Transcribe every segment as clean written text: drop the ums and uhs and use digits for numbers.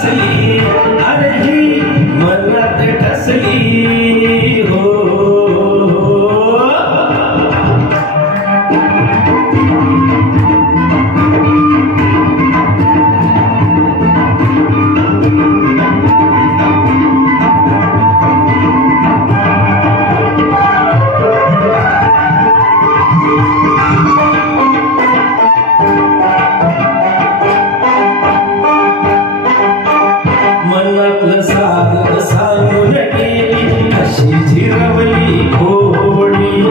असली अरे ही मनात ठसली हो मनातलं साध सांगून गेली अशी झिरवली घोडी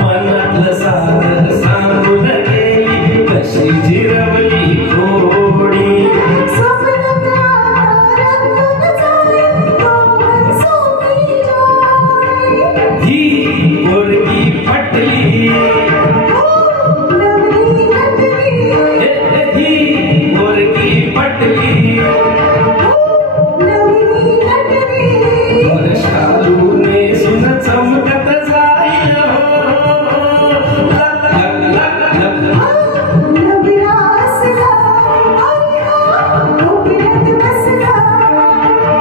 मनातलं साध सांगून गेली अशी झिरवली घोडी ही पोरगी पटली पटली वर्षालूने सुन चमकत जाईल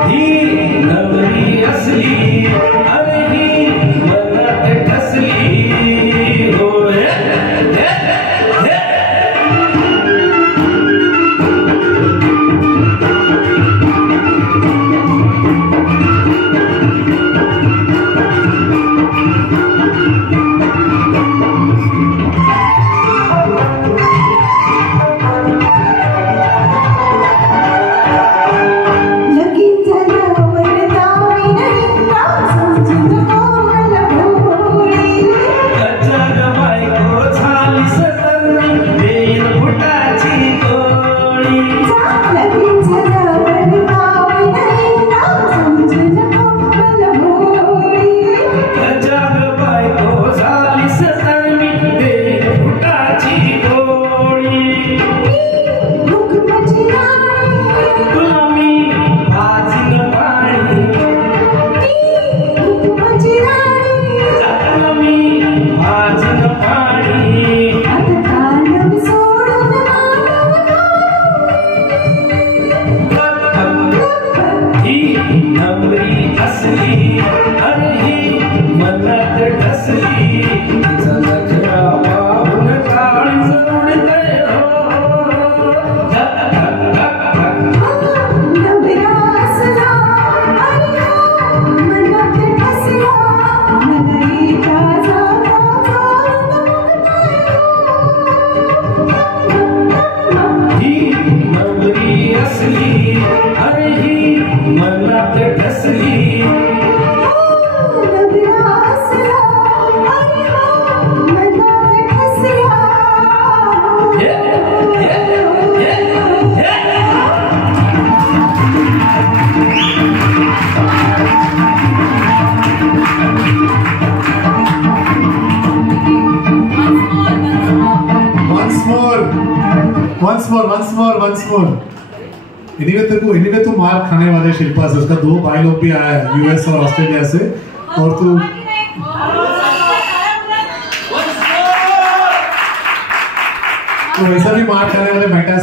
ही नवरी असली अरे ही मनात ठसली हो नवरी असली अरे ही मनात ठसली तिचा नखरा पाहून काळीज उडतंय ही नवरी असली अरे ही मनात ठसली once more. Anyway, तू मार खाने वाले शिल्पा से, उसका 2 भाई लोग भी आए हैं यूएस और ऑस्ट्रेलिया से, और तू वैसा भी मार खाने वाले मेटा